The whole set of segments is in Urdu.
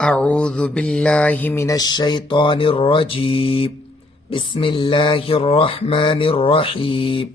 أعوذ بالله من الشيطان الرجيم بسم الله الرحمن الرحيم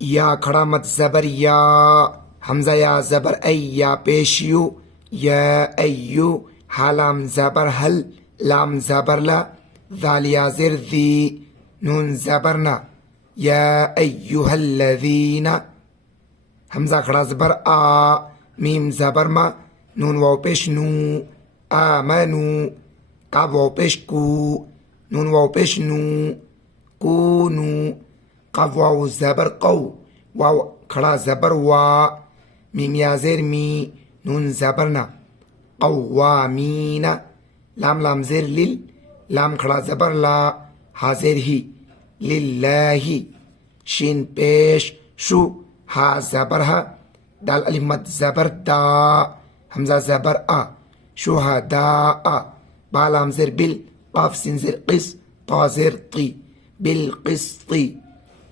یا کھڑا مت زبر یا حمزہ یا زبر ای یا پیشیو یا ایو حالام زبر حل لام زبر لا ذال یا زر ذی نون زبرنا یا ایوہ الذین حمزہ کھڑا زبر آ میم زبر ما نون واو پیش نو آمنو قاب واو پیش کو نون واو پیش نو کونو قاف واو زبر قو واو کھڑا زبر وا میم یا زیر می نون زبرنا قوامین لام لام زیر لیل لام کھڑا زبر لا حاضر ہی للہ شین پیش شو ہا زبر ہا دال الف مد زبر دا حمزہ زبر آ شہداء با لام زیر بل قاف سین زیر قس طا زیر طی بالقسط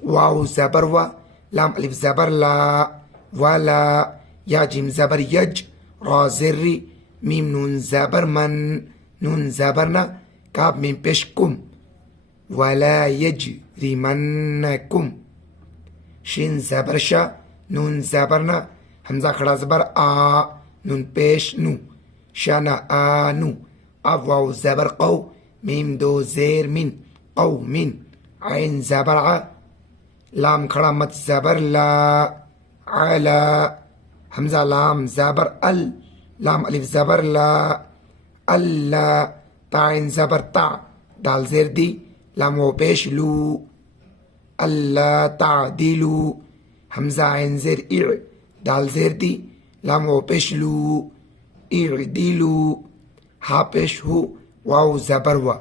واو زبر و لام الف زبر لا ولا یا جیم زبر یج را زری میم نون زبر من نون زبرنا کاب میم پیش کم ولا یجرمنکم شین زبر شا نون زبرنا حمزہ کھڑا زبر آ نون پیش نو شنا آنو اب واو زبر قو میم دو زیر من قوم عین زبر ع لام کھڑا مت زبر لا علا حمزہ لام زبر ال لام الف زبر لا اللہ تا عین زبر تا دال زیر دی لام و پیش لو اللہ تعدلو حمزہ عین زیر اع دال زیر دی لام و پیش لو اعدلو ہا پیش ہو واو زبر و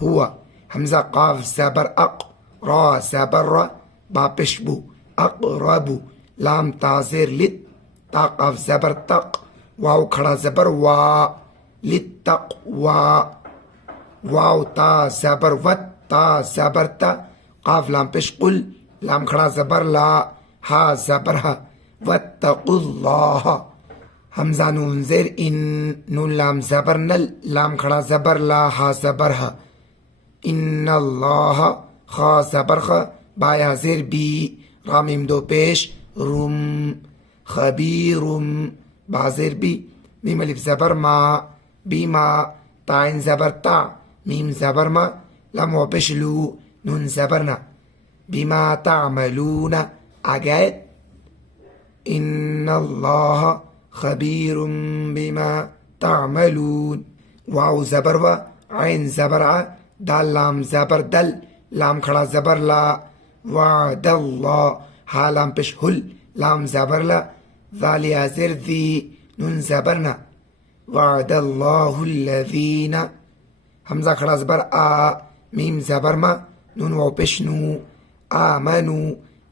ہوا حمزہ قاف زبر اق را زبر را با پیش بو اقربو لام تا زیر لت تا قاف زبر تق واو کھڑا زبر وا للتقوا واو تا زبر وت تا زبر تا قاف لام پیش قل لام کھڑا زبر لا ہا زبر ہا واتقوا اللہ حمزہ نون زیر ان نون لام زبر نل لام کھڑا زبر لا ہا زبر ہا ان اللہ خا زبر خا بایا زیر بی رامیم دو پیش روم خبیرم با زیر بی میم الف زبر ما بیما تائن زبر تا میم زبر ما لام و پیش لو نون زبرنا بیما تعملون آگایت ان اللہ خبیر بما تعملون واو زبر و عین زبر ع دال لام زبر دل لام کھڑا زبر لا وعد اللہ ہا لام پیش ہل لام زبر لا ذال یا زر ذی نون زبرنا وعد اللہ الذین حمزہ کھڑا زبر آ میم زبر ما نون واو پیش نو آمنو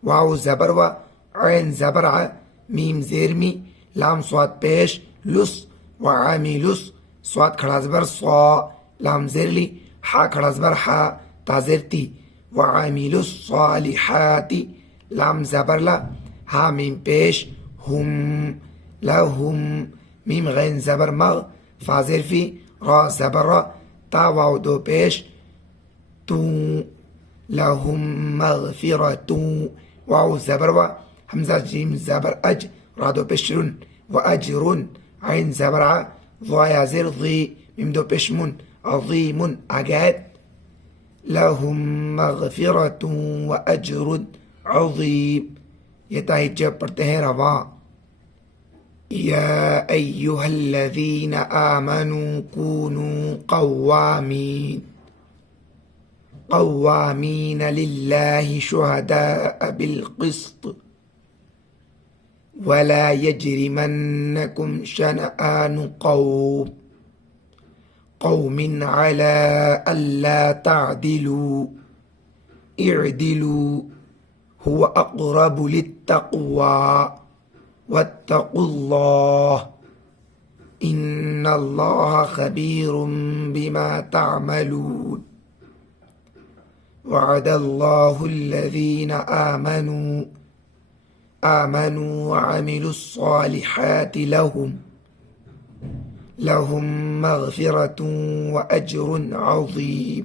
واو زبر و عین زبر ع میم زیر می لام صاد پیش لس وعاملس صاد کھڑا زبر صا لام زیر لی حا کھڑا زبر حا تا زیر تی وعاملوا الصالحات لام زبر لا ہا میم پیش ہم لهم میم غین زبر مغ فا زیر فی را زبر را تا واو دو پیش تو لهم مغفرة واو زبر و حمزہ جیم زبر اج را دو پیش رن و اجرن عین زبر ع ضایا زیر ضی میم دو پیش من عظیم آگایت لهم مغفرة و اجر عظیم یہ تاہی جب پڑھتے ہیں رواں یا ایہا الذین آمنوا کونوا قوامین للہ شہداء بالقسط ولا يجرمنكم شنآن قوم على ألا تعدلوا اعدلوا هو أقرب للتقوى واتقوا الله إن الله خبير بما تعملون وعد الله الذين آمنوا وعملوا الصالحات لهم لهم مغفرة وأجر عظيم.